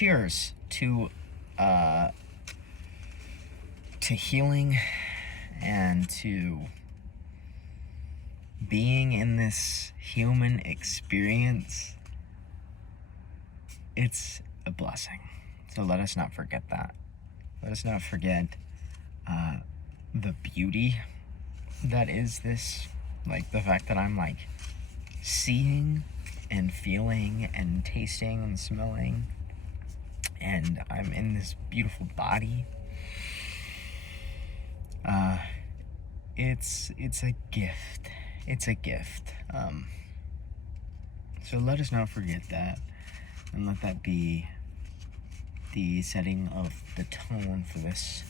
cheers to healing and to being in this human experience. It's a blessing. So let us not forget that. Let us not forget the beauty that is this, like the fact that I'm like seeing and feeling and tasting and smelling, and I'm in this beautiful body. It's a gift. It's a gift. So let us not forget that, and let that be the setting of the tone for this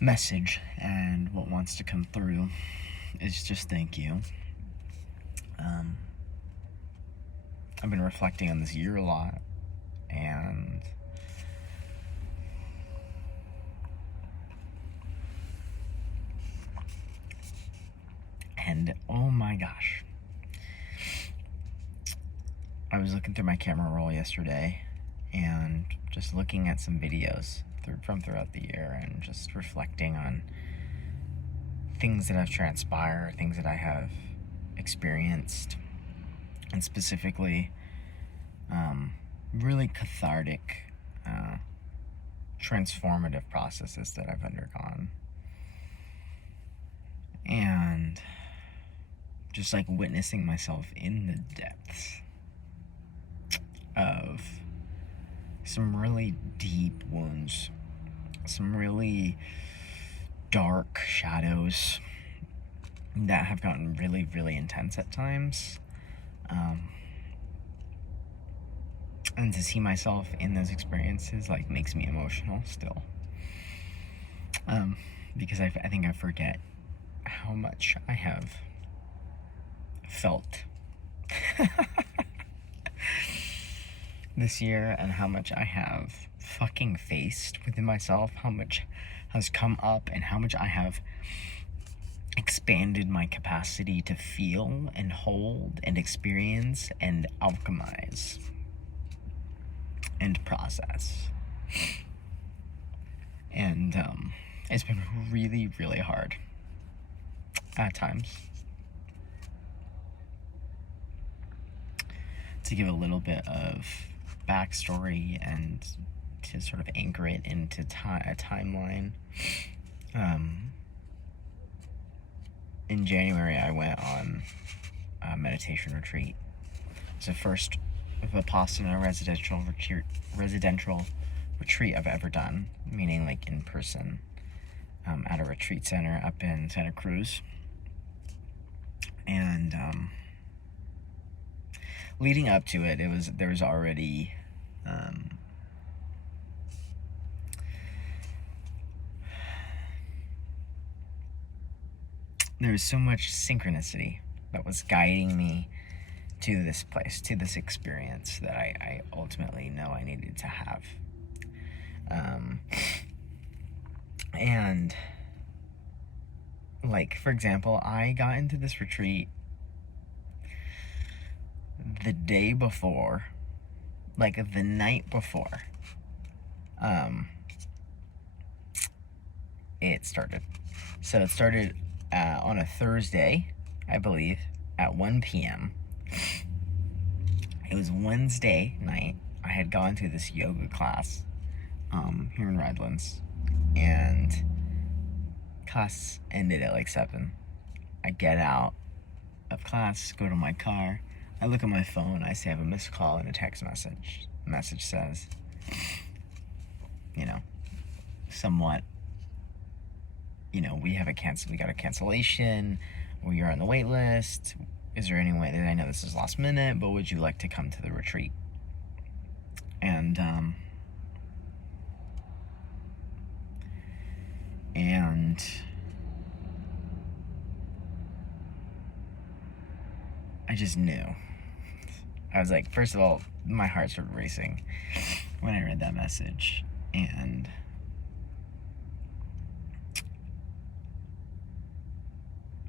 message. And what wants to come through is just thank you. I've been reflecting on this year a lot, and oh my gosh, I was looking through my camera roll yesterday and just looking at some videos from throughout the year, and just reflecting on things that have transpired, things that I have experienced, and specifically really cathartic, transformative processes that I've undergone. And just like witnessing myself in the depths of some really deep wounds, some really dark shadows that have gotten really, really intense at times. And to see myself in those experiences like makes me emotional still. Because I think I forget how much I have felt this year, and how much I have fucking faced within myself, how much has come up, and how much I have expanded my capacity to feel and hold and experience and alchemize and process. And it's been really, really hard at times. To give a little bit of backstory and to sort of anchor it into a timeline, in January I went on a meditation retreat. It's the first Vipassana residential retreat I've ever done, meaning like in person, at a retreat center up in Santa Cruz. And leading up to it, there was already there was so much synchronicity that was guiding me to this place, to this experience that I ultimately know I needed to have. And like, for example, I got into this retreat the day before, like the night before it started. So it started on a Thursday, I believe, at 1 p.m. It was Wednesday night. I had gone to this yoga class here in Redlands, and class ended at like 7. I get out of class, go to my car, I look at my phone, I see I have a missed call and a text message. The message says, somewhat, we got a cancellation, we are on the wait list. Is there any way that, I know this is last minute, but would you like to come to the retreat? And I just knew. I was like, first of all, my heart started racing when I read that message, and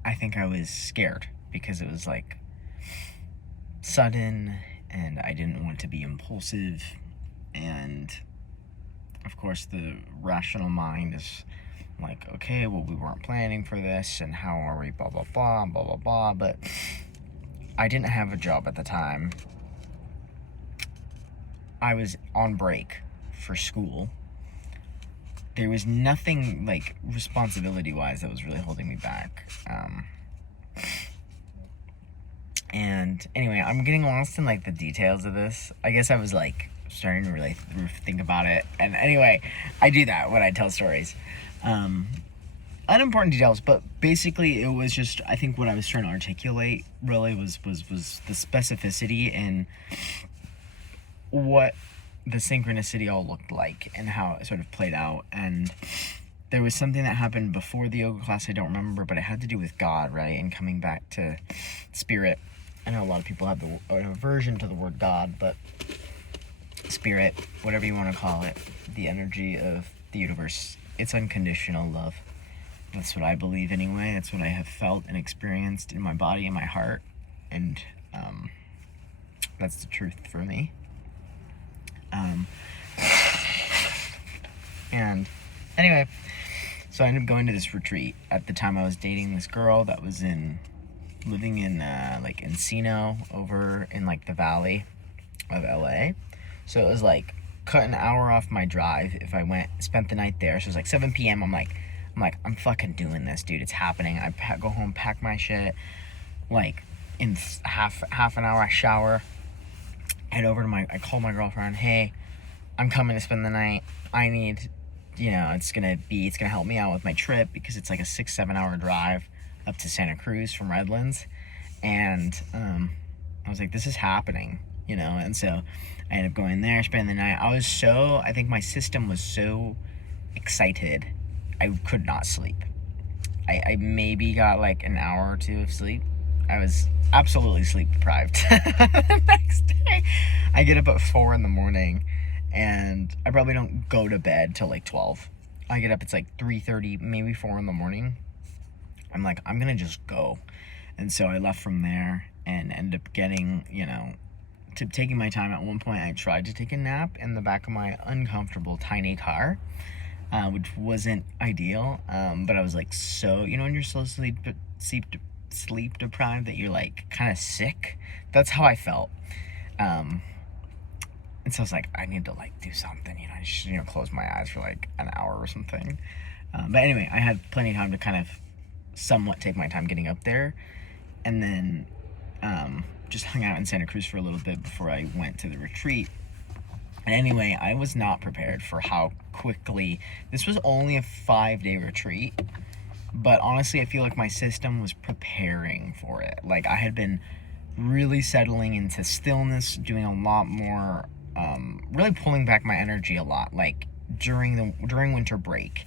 I think I was scared because it was like sudden, and I didn't want to be impulsive, And of course the rational mind is like, okay, well, we weren't planning for this, and how are we, blah blah blah blah blah blah. But I didn't have a job at the time. I was on break for school. There was nothing like responsibility wise that was really holding me back. And anyway, I'm getting lost in like the details of this. I guess I was like starting to really think about it. And anyway, I do that when I tell stories. Unimportant details, but basically it was just, I think what I was trying to articulate really was the specificity in what the synchronicity all looked like and how it sort of played out. And there was something that happened before the yoga class, I don't remember, but it had to do with God, right? And coming back to spirit. I know a lot of people have an aversion to the word God, but spirit, whatever you want to call it, the energy of the universe, it's unconditional love. That's what I believe anyway. That's what I have felt and experienced in my body and my heart. And that's the truth for me. And anyway, so I ended up going to this retreat. At the time I was dating this girl that was living in like Encino over in like the valley of LA. So it was like cut an hour off my drive if I spent the night there. So it was like 7 p.m. I'm like, I'm fucking doing this, dude. It's happening. I go home, pack my shit. Like in half an hour, I shower. Head over to I call my girlfriend. Hey, I'm coming to spend the night. I need, it's gonna help me out with my trip because it's like a 6-7 hour drive up to Santa Cruz from Redlands. And I was like, this is happening, and so I ended up going there, spending the night. I think my system was so excited, I could not sleep. I maybe got like an hour or two of sleep. I was absolutely sleep deprived. The next day, I get up at 4 a.m, and I probably don't go to bed till like 12. I get up, it's like 3:30, maybe 4 a.m. I'm like, I'm gonna just go. And so I left from there and ended up getting, taking my time. At one point, I tried to take a nap in the back of my uncomfortable tiny car, which wasn't ideal. But I was like, so, when you're so sleep deprived that you're like kind of sick, that's how I felt. And so I was like, I need to like do something, I just, close my eyes for like an hour or something. But anyway, I had plenty of time to kind of somewhat take my time getting up there, and then just hung out in Santa Cruz for a little bit before I went to the retreat. And anyway, I was not prepared for how quickly, this was only a 5-day retreat, but honestly I feel like my system was preparing for it. Like I had been really settling into stillness, doing a lot more, really pulling back my energy a lot, like during winter break,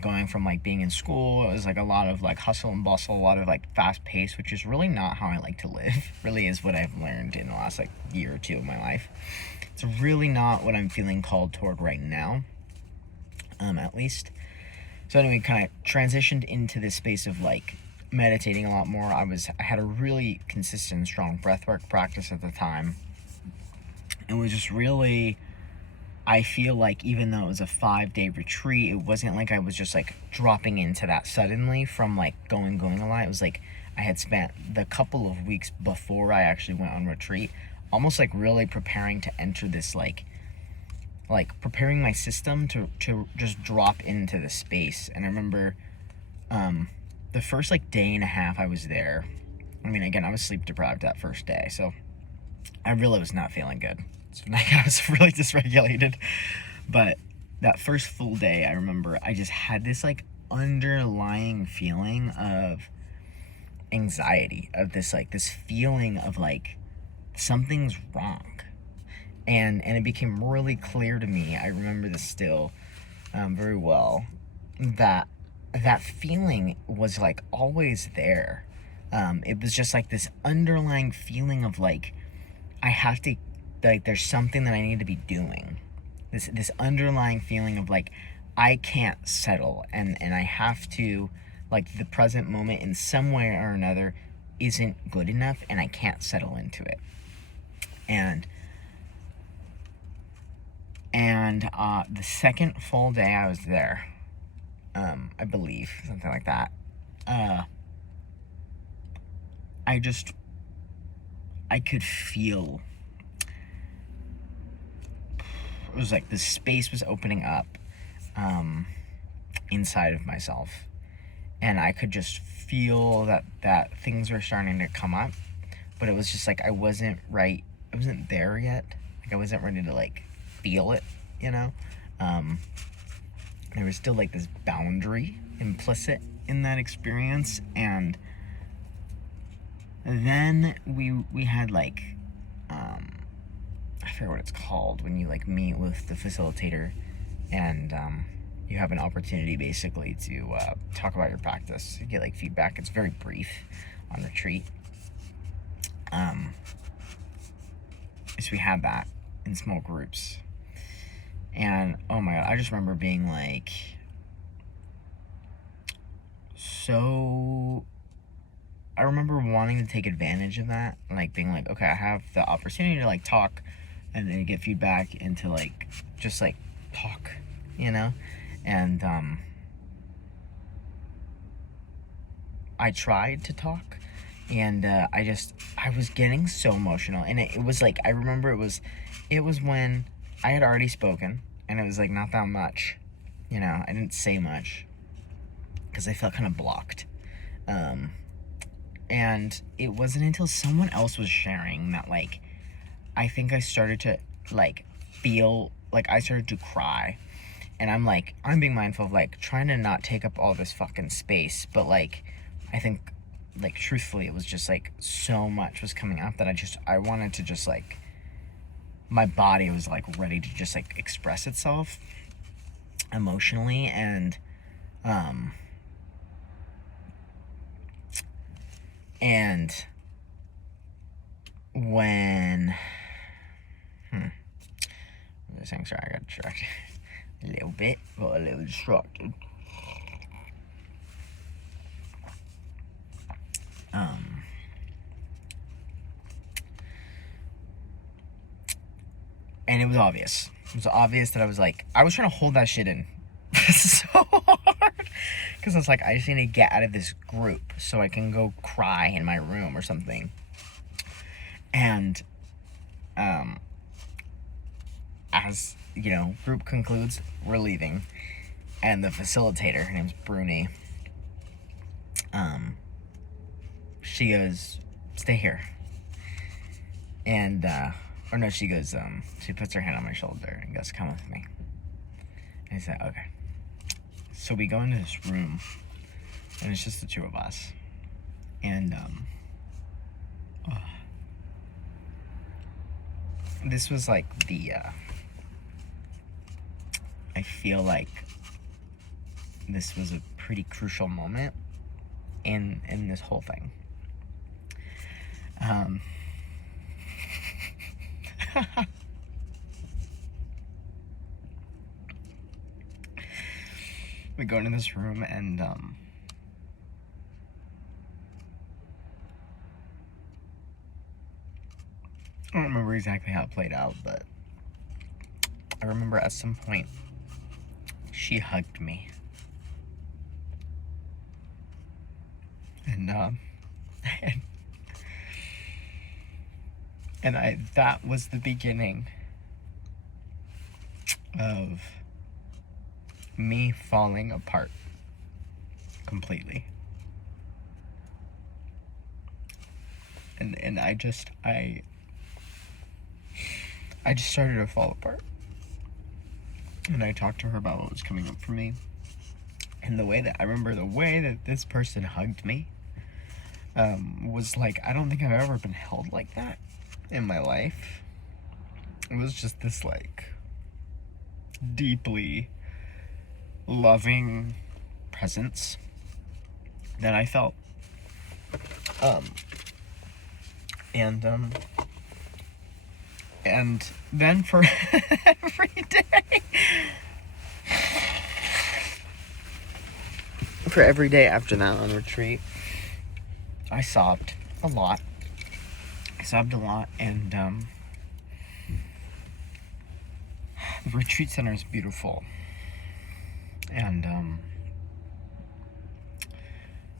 going from like being in school. It was like a lot of like hustle and bustle, a lot of like fast pace, which is really not how I like to live. Really is what I've learned in the last like year or two of my life. It's really not what I'm feeling called toward right now, at least. So anyway, kind of transitioned into this space of like meditating a lot more. I had a really consistent, strong breathwork practice at the time. It was just really, I feel like even though it was a 5-day retreat, it wasn't like I was just like dropping into that suddenly from like going a lot. It was like I had spent the couple of weeks before I actually went on retreat almost like really preparing to enter this like preparing my system to just drop into the space. And I remember the first like day and a half I was there, I mean, again, I was sleep deprived that first day, so I really was not feeling good. Like I was really dysregulated. But that first full day, I remember I just had this like underlying feeling of anxiety, of this feeling of like something's wrong. And it became really clear to me, I remember this still very well, that feeling was like always there. It was just like this underlying feeling of like, I have to, like, there's something that I need to be doing. This underlying feeling of like, I can't settle, and I have to, like, the present moment in some way or another isn't good enough, and I can't settle into it. And And the second full day I was there, I believe, something like that, I could feel, it was like the space was opening up inside of myself, and I could just feel that things were starting to come up, but it was just like I wasn't there yet. Like I wasn't ready to like feel it, you know. There was still like this boundary implicit in that experience, and then we had like I forget what it's called when you like meet with the facilitator, and you have an opportunity basically to talk about your practice, get like feedback. It's very brief on retreat. So we had that in small groups, and oh my god, I just remember being like so, I remember wanting to take advantage of that, like being like, okay, I have the opportunity to like talk and then get feedback and to like just like talk, you know. And I tried to talk, and I was getting so emotional, and it was like, I remember it was when I had already spoken, and it was like not that much, you know. I didn't say much because I felt kind of blocked, and it wasn't until someone else was sharing that like I think I started to like feel like I started to cry. And I'm being mindful of like trying to not take up all this fucking space, but like I think like truthfully it was just like so much was coming up that I wanted to just like, my body was like ready to just like express itself emotionally. And when I was saying, sorry, I got distracted a little bit, got a little distracted. And it was obvious. It was obvious that I was trying to hold that shit in so hard. Because I was like, I just need to get out of this group so I can go cry in my room or something. And, as, you know, group concludes, we're leaving. And the facilitator, her name's Bruni, she goes, stay here. And, or no, she goes, she puts her hand on my shoulder and goes, come with me. And I said, okay. So we go into this room, and it's just the two of us. And, this was like I feel like this was a pretty crucial moment in this whole thing. We go into this room, and I don't remember exactly how it played out, but I remember at some point she hugged me, and that was the beginning of me falling apart completely. And I just started to fall apart. And I talked to her about what was coming up for me. And the way that this person hugged me was like, I don't think I've ever been held like that in my life. It was just this like deeply loving presence that I felt. And then for every day after that on retreat, I sobbed a lot. And The retreat center is beautiful. And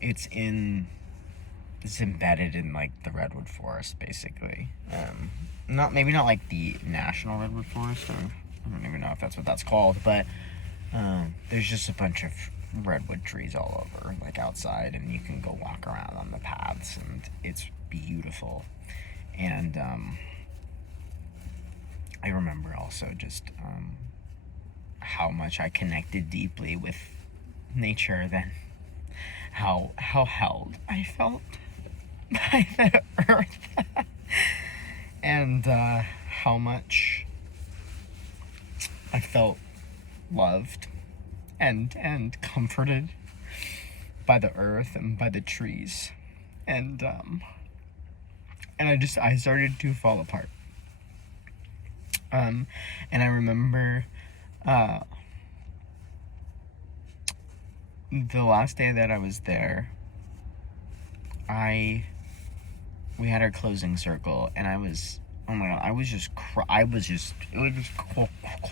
it's embedded in like the redwood forest, basically. Maybe not like the national redwood forest, or I don't even know if that's what that's called, but there's just a bunch of redwood trees all over, like outside, and you can go walk around on the paths, and it's beautiful. And I remember also just how much I connected deeply with nature, then how held I felt by the earth, and how much I felt loved and comforted by the earth and by the trees, and I started to fall apart. And I remember the last day that I was there, we had our closing circle, and I was just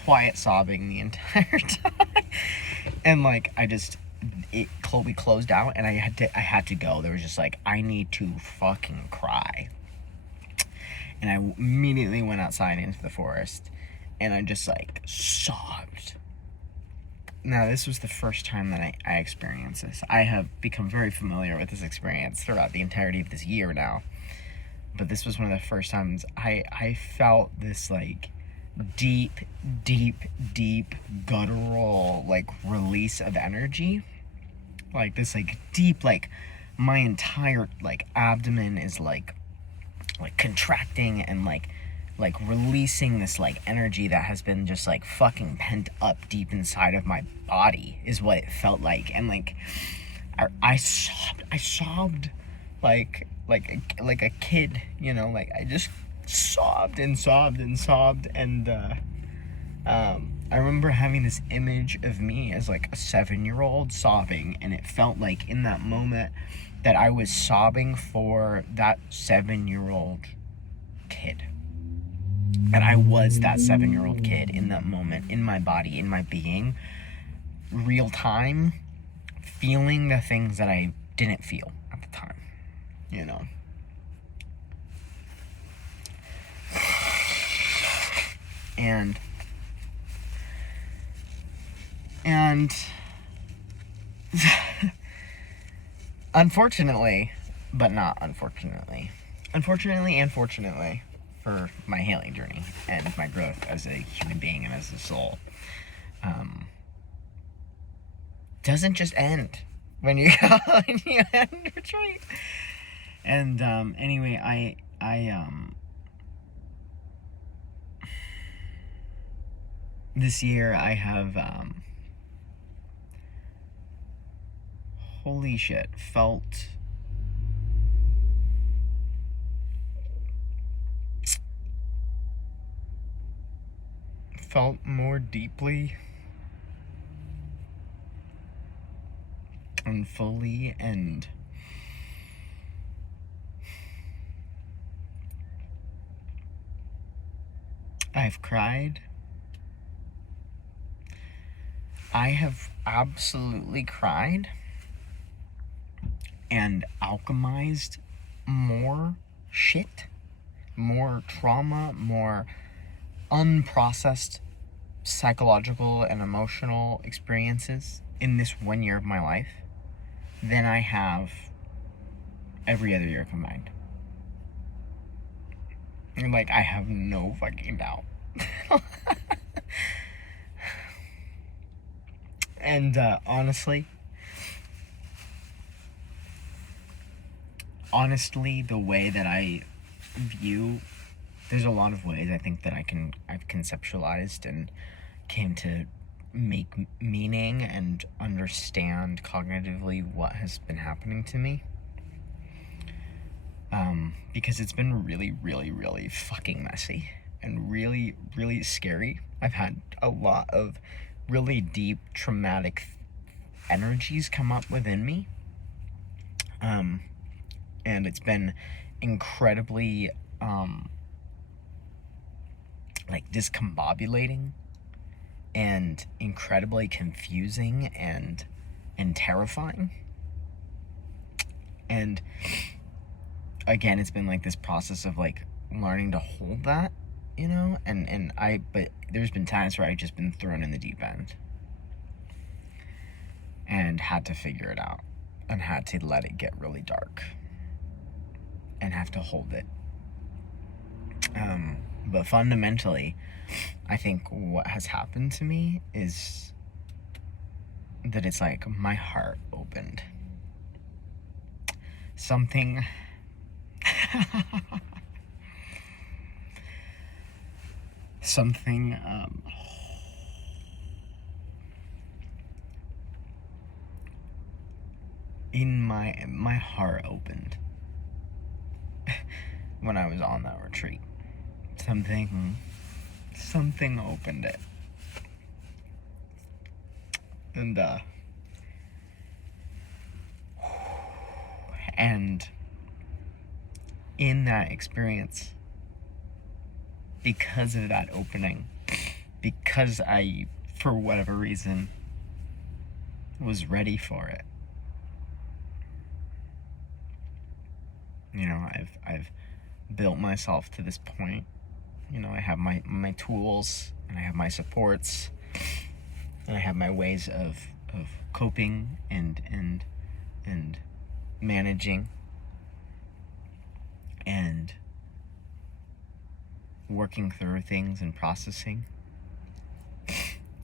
quiet sobbing the entire time. And like we closed out, and I had to go. There was just like, I need to fucking cry. And I immediately went outside into the forest, and I just like sobbed. Now, this was the first time that I experienced this. I have become very familiar with this experience throughout the entirety of this year now. But this was one of the first times I felt this like deep guttural like release of energy. Like this like deep, like my entire like abdomen is like contracting and like releasing this like energy that has been just like fucking pent up deep inside of my body, is what it felt like. And like I sobbed like a kid, you know, like I just sobbed. And I remember having this image of me as like a 7-year-old sobbing, and it felt like in that moment that I was sobbing for that 7-year-old kid. That I was that 7-year-old kid in that moment, in my body, in my being, real time, feeling the things that I didn't feel at the time, you know. And unfortunately, but not unfortunately, unfortunately and fortunately for my healing journey and my growth as a human being and as a soul, doesn't just end when you end retreat. And anyway, I this year I have holy shit, felt more deeply and fully, and I've cried. I have absolutely cried and alchemized more shit, more trauma, more unprocessed psychological and emotional experiences in this 1 year of my life than I have every other year combined. And like, I have no fucking doubt. And honestly, the way that I view, there's a lot of ways I think that I've conceptualized and came to make meaning and understand cognitively what has been happening to me. Because it's been really fucking messy and really scary. I've had a lot of really deep traumatic energies come up within me. And it's been incredibly like discombobulating and incredibly confusing and terrifying. And again, it's been like this process of like learning to hold that, you know, but there's been times where I've just been thrown in the deep end and had to figure it out and had to let it get really dark and have to hold it. But fundamentally, I think what has happened to me is that it's like my heart opened. Something something in my heart opened when I was on that retreat. Something opened it. And in that experience, because of that opening, because I, for whatever reason, was ready for it, you know, I've built myself to this point. You know, I have my tools, and I have my supports, and I have my ways of coping and managing and working through things and processing.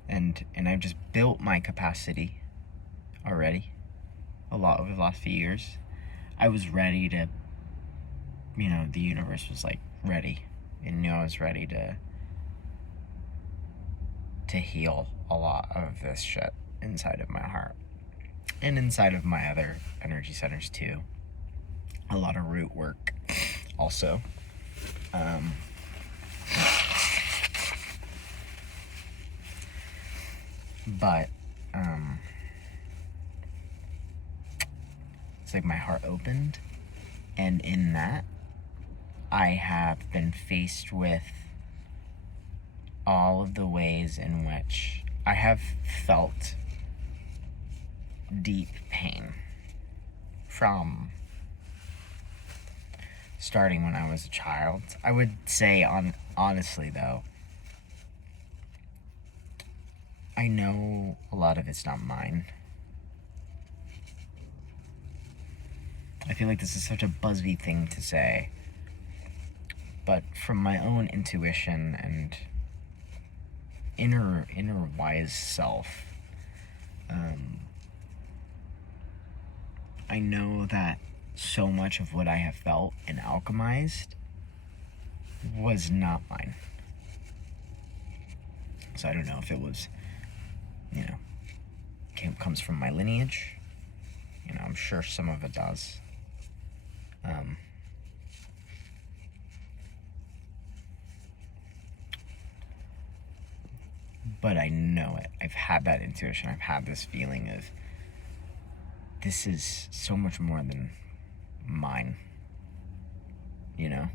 And I've just built my capacity already a lot over the last few years. I was ready to, you know, the universe was like ready and knew I was ready to heal a lot of this shit inside of my heart and inside of my other energy centers too. A lot of root work also. But it's like my heart opened, and in that I have been faced with all of the ways in which I have felt deep pain from starting when I was a child. I would say, honestly though, I know a lot of it's not mine. I feel like this is such a buzzy thing to say, but from my own intuition and inner wise self, I know that so much of what I have felt and alchemized was not mine. So I don't know if it was, you know, comes from my lineage. You know, I'm sure some of it does. But I know it. I've had that intuition. I've had this feeling of this is so much more than mine, you know?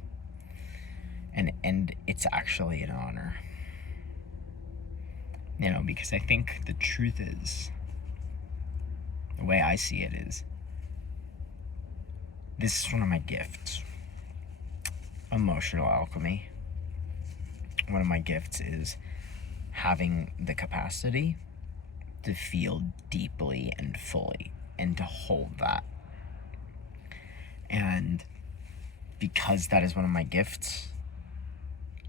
And it's actually an honor. You know, because I think the truth is, the way I see it is, this is one of my gifts. Emotional alchemy. One of my gifts is having the capacity to feel deeply and fully and to hold that. And because that is one of my gifts,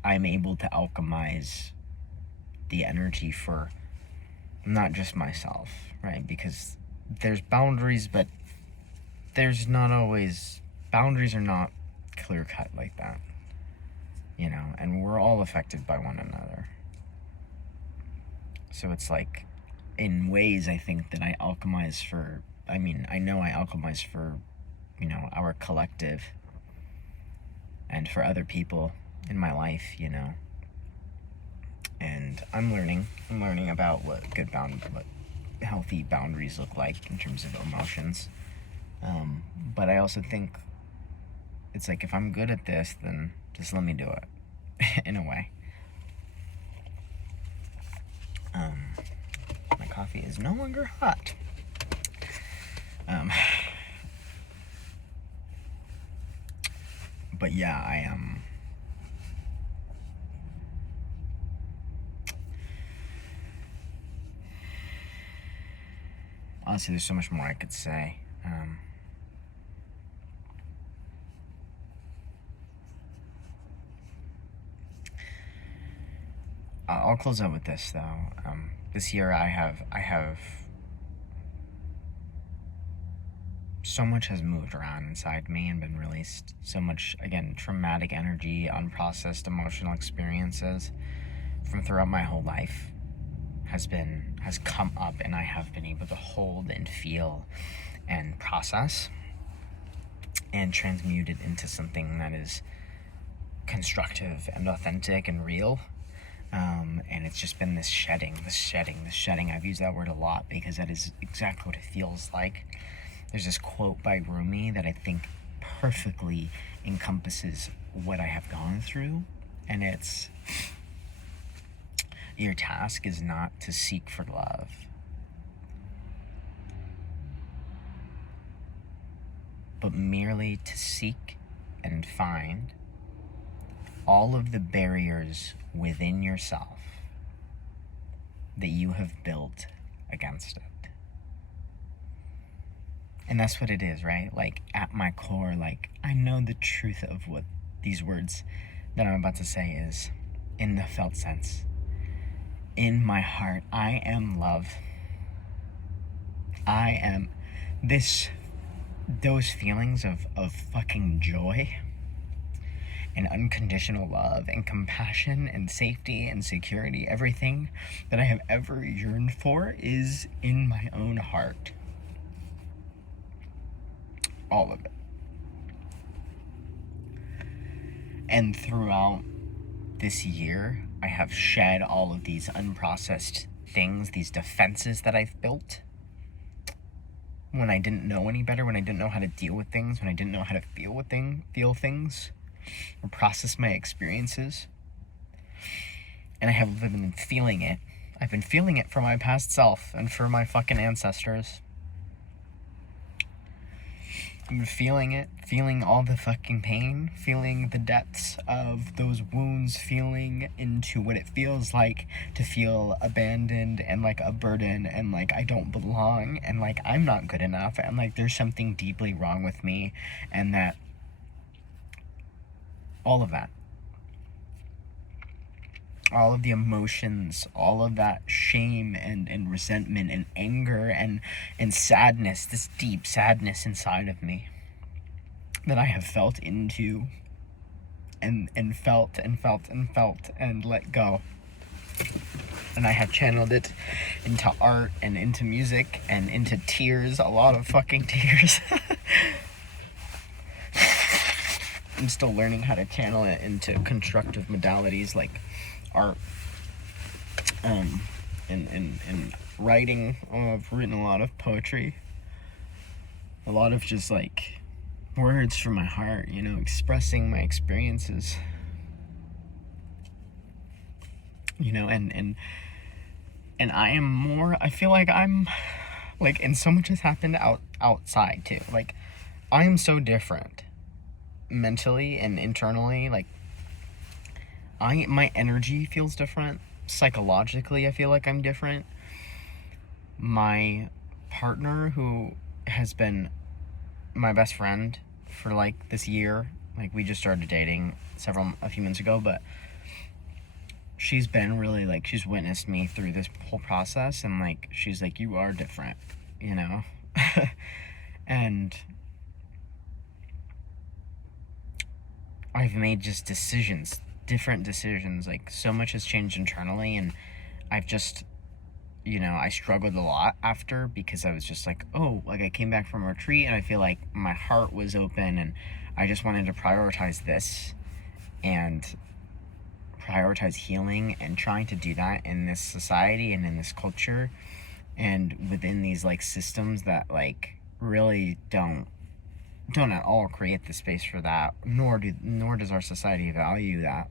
I'm able to alchemize the energy for not just myself, right? Because there's boundaries, but there's not always, boundaries are not clear cut like that, you know, and we're all affected by one another. So it's like, in ways, I think that I alchemize for, I know I alchemize for, you know, our collective and for other people in my life, you know. And I'm learning about what healthy boundaries look like in terms of emotions. But I also think it's like, if I'm good at this, then just let me do it in a way. My coffee is no longer hot. But yeah, I am. Honestly, there's so much more I could say. I'll close out with this though. This year I have so much has moved around inside me and been released. So much, again, traumatic energy, unprocessed emotional experiences from throughout my whole life has come up, and I have been able to hold and feel and process and transmute it into something that is constructive and authentic and real. And it's just been this shedding. I've used that word a lot because that is exactly what it feels like. There's this quote by Rumi that I think perfectly encompasses what I have gone through, and it's, your task is not to seek for love, but merely to seek and find all of the barriers within yourself that you have built against it. And that's what it is, right? Like, at my core, like, I know the truth of what these words that I'm about to say is, in the felt sense. In my heart, I am love. I am those feelings of fucking joy and unconditional love and compassion and safety and security, everything that I have ever yearned for is in my own heart. All of it. And throughout this year, I have shed all of these unprocessed things, these defenses that I've built when I didn't know any better, when I didn't know how to deal with things, when I didn't know how to feel things, or process my experiences. And I have been feeling it. I've been feeling it for my past self and for my fucking ancestors. I've been feeling it, feeling all the fucking pain, feeling the depths of those wounds, feeling into what it feels like to feel abandoned and like a burden and like I don't belong and like I'm not good enough and like there's something deeply wrong with me, and that all of that, all of the emotions, all of that shame and resentment and anger and sadness, this deep sadness inside of me that I have felt into and felt and let go. And I have channeled it into art and into music and into tears, a lot of fucking tears. I'm still learning how to channel it into constructive modalities like art and writing. I've written a lot of poetry, a lot of just like words from my heart, you know, expressing my experiences, you know, and I am more, I feel like I'm like, and so much has happened outside too. Like, I am so different mentally and internally. Like, my energy feels different. Psychologically, I feel like I'm different. My partner, who has been my best friend for like this year, like we just started dating a few months ago, but she's been really like, she's witnessed me through this whole process, and like she's like, you are different, you know. And I've made just different decisions, like so much has changed internally, and I've just, you know, I struggled a lot after, because I was just like, oh, like I came back from a retreat and I feel like my heart was open and I just wanted to prioritize this and prioritize healing, and trying to do that in this society and in this culture and within these like systems that like really don't at all create the space for that, nor does our society value that.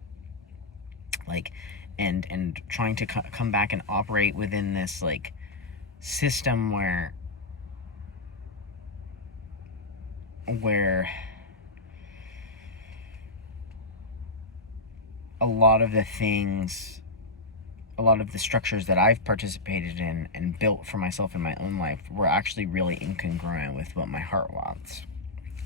like, and trying to come back and operate within this like system where a lot of the things, a lot of the structures that I've participated in and built for myself in my own life were actually really incongruent with what my heart wants.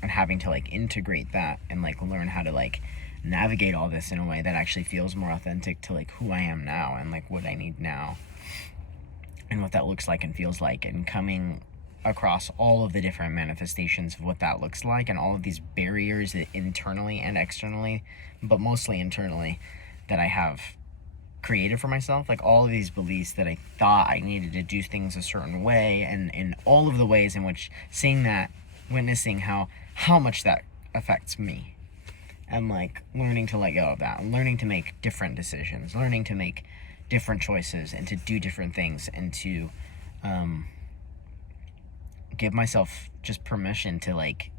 And having to like integrate that and like learn how to like navigate all this in a way that actually feels more authentic to like who I am now and like what I need now and what that looks like and feels like, and coming across all of the different manifestations of what that looks like and all of these barriers that internally and externally, but mostly internally, that I have created for myself. Like all of these beliefs that I thought I needed to do things a certain way, and in all of the ways in which seeing that, witnessing how much that affects me, and like learning to let go of that, and learning to make different decisions, learning to make different choices and to do different things, and to give myself just permission to like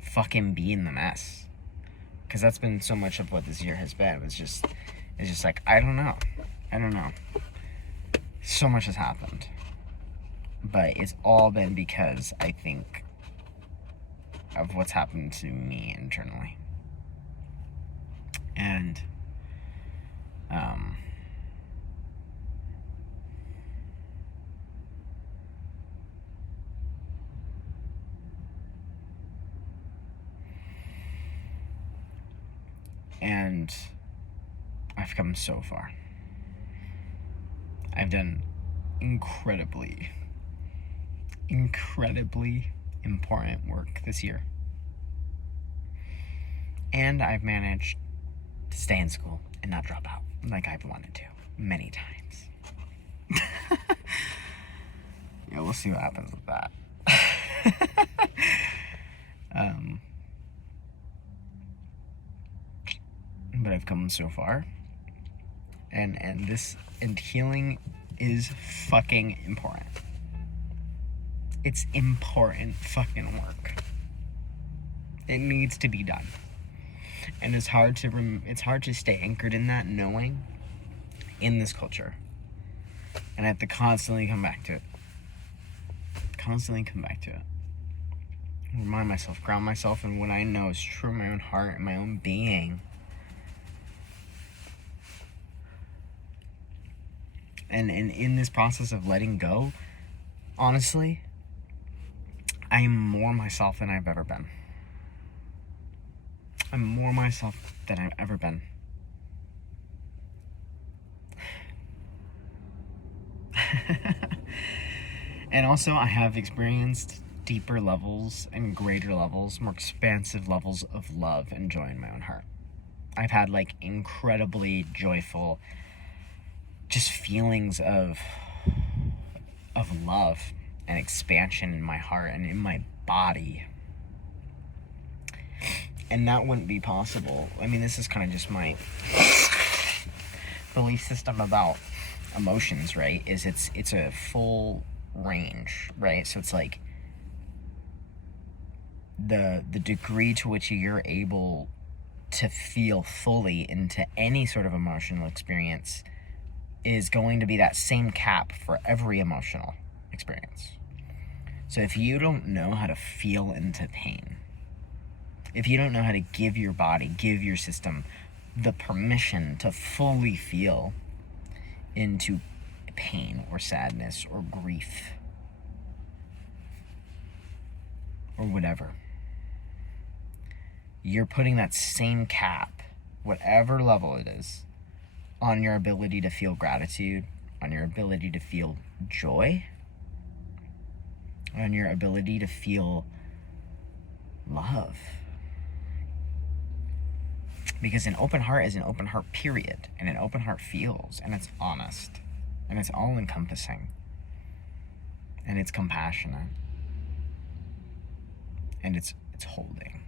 fucking be in the mess, because that's been so much of what this year has been. It's just like I don't know so much has happened, but it's all been because I think of what's happened to me internally. And and I've come so far. I've done incredibly important work this year. And I've managed to stay in school and not drop out like I've wanted to many times. Yeah, we'll see what happens with that. But I've come so far, and healing is fucking important. It's important fucking work. It needs to be done, and it's hard to stay anchored in that knowing in this culture, and I have to constantly come back to it. Remind myself, ground myself in what I know is true in my own heart and my own being. And in this process of letting go, honestly, I am more myself than I've ever been. I'm more myself than I've ever been. And also, I have experienced deeper levels and greater levels, more expansive levels of love and joy in my own heart. I've had like incredibly joyful just feelings of love and expansion in my heart and in my body. And that wouldn't be possible. I mean, this is kind of just my belief system about emotions, right? It's a full range, right? So it's like the degree to which you're able to feel fully into any sort of emotional experience is going to be that same cap for every emotional experience. So if you don't know how to feel into pain, if you don't know how to give your body, give your system the permission to fully feel into pain or sadness or grief or whatever, you're putting that same cap, whatever level it is, on your ability to feel gratitude, on your ability to feel joy, on your ability to feel love. Because an open heart is an open heart, period. And an open heart feels, and it's honest, and it's all encompassing, and it's compassionate, and it's holding.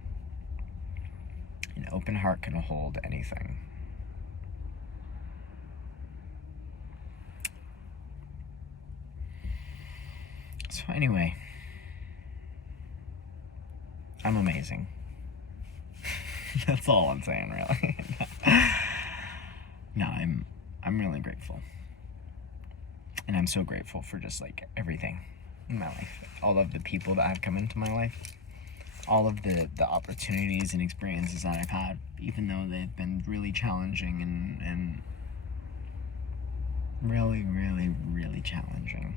An open heart can hold anything. So anyway, I'm amazing. That's all I'm saying, really. no, I'm really grateful. And I'm so grateful for just like everything in my life. All of the people that have come into my life. All of the opportunities and experiences that I've had, even though they've been really challenging and really, really, really challenging.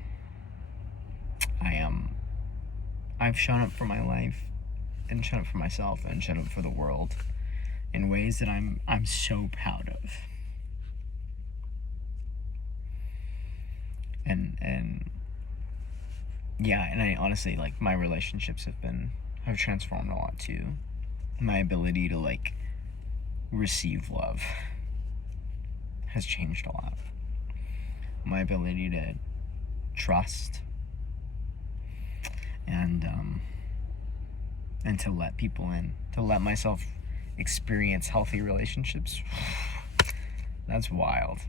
I've shown up for my life and shown up for myself and shown up for the world in ways that I'm so proud of. And yeah, and I honestly, like, my relationships have transformed a lot too. My ability to like receive love has changed a lot. My ability to trust and to let people in, to let myself experience healthy relationships. That's wild.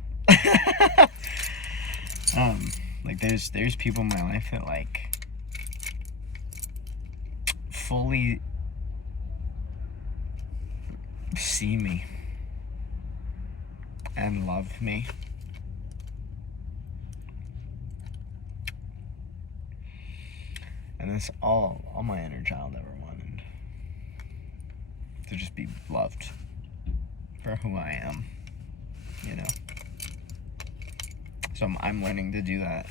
Like there's people in my life that like fully see me and love me. And that's all my inner child ever wanted. To just be loved for who I am, you know. So I'm learning to do that.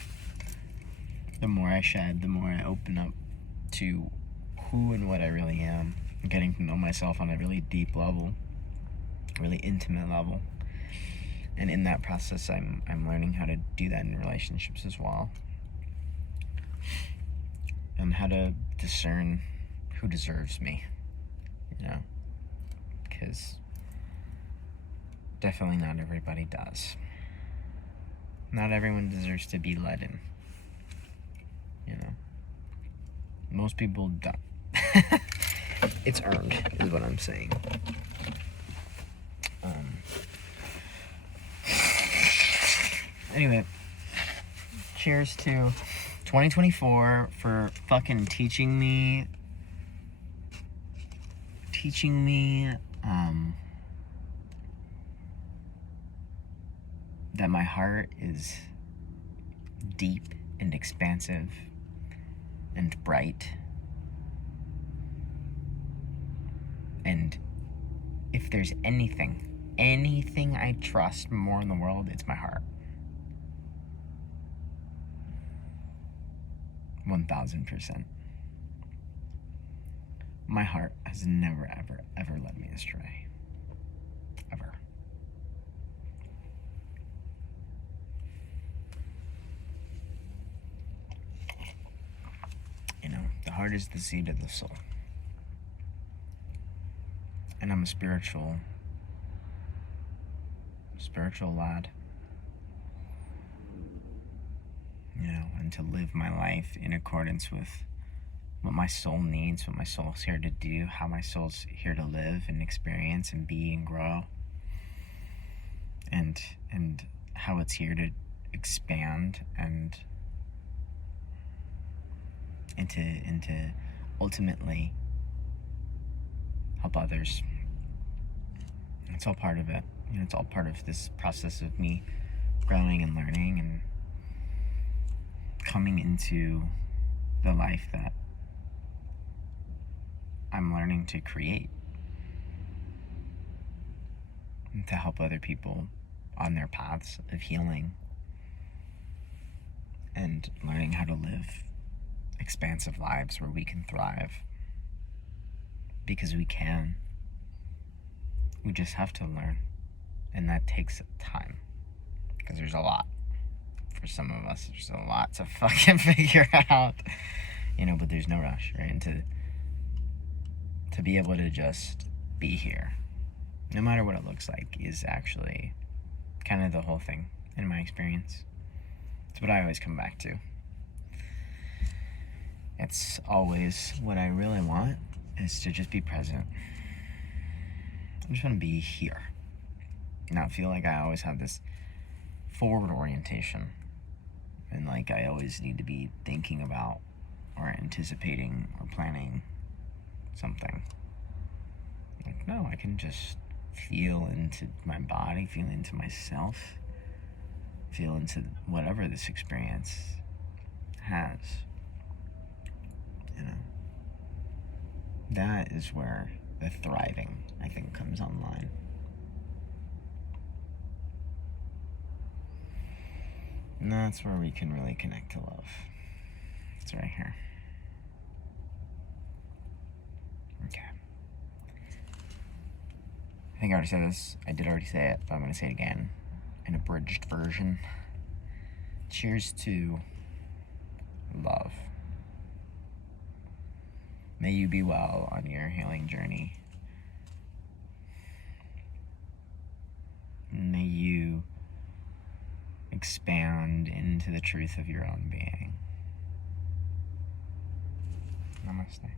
The more I shed, the more I open up to who and what I really am. Getting to know myself on a really deep level, really intimate level. And in that process, I'm learning how to do that in relationships as well. And how to discern who deserves me, you know. Because definitely not everybody does. Not everyone deserves to be led in, you know. Most people don't. It's earned, is what I'm saying. Anyway, cheers to 2024 for fucking teaching me that my heart is deep and expansive and bright. And if there's anything I trust more in the world, it's my heart. 1000%. My heart has never, ever, ever led me astray. Ever. You know, the heart is the seat of the soul. And I'm a spiritual lad. You know, and to live my life in accordance with what my soul needs, what my soul's here to do, how my soul's here to live and experience and be and grow, and how it's here to expand and to ultimately help others. It's all part of it. You know, it's all part of this process of me growing and learning and coming into the life that I'm learning to create and to help other people on their paths of healing and learning how to live expansive lives where we can thrive, because we can. We just have to learn, and that takes time, because there's a lot. For some of us, there's a lot to fucking figure out, you know, but there's no rush, right? And to be able to just be here, no matter what it looks like, is actually kind of the whole thing in my experience. It's what I always come back to. It's always what I really want is to just be present. I just want to be here. Not feel like I always have this forward orientation. And like I always need to be thinking about or anticipating or planning something. Like, no, I can just feel into my body, feel into myself, feel into whatever this experience has. You know, that is where the thriving, I think, comes online. And that's where we can really connect to love. It's right here. Okay. I think I already said this. I did already say it, but I'm going to say it again. An abridged version. Cheers to love. May you be well on your healing journey. May you expand into the truth of your own being. Namaste.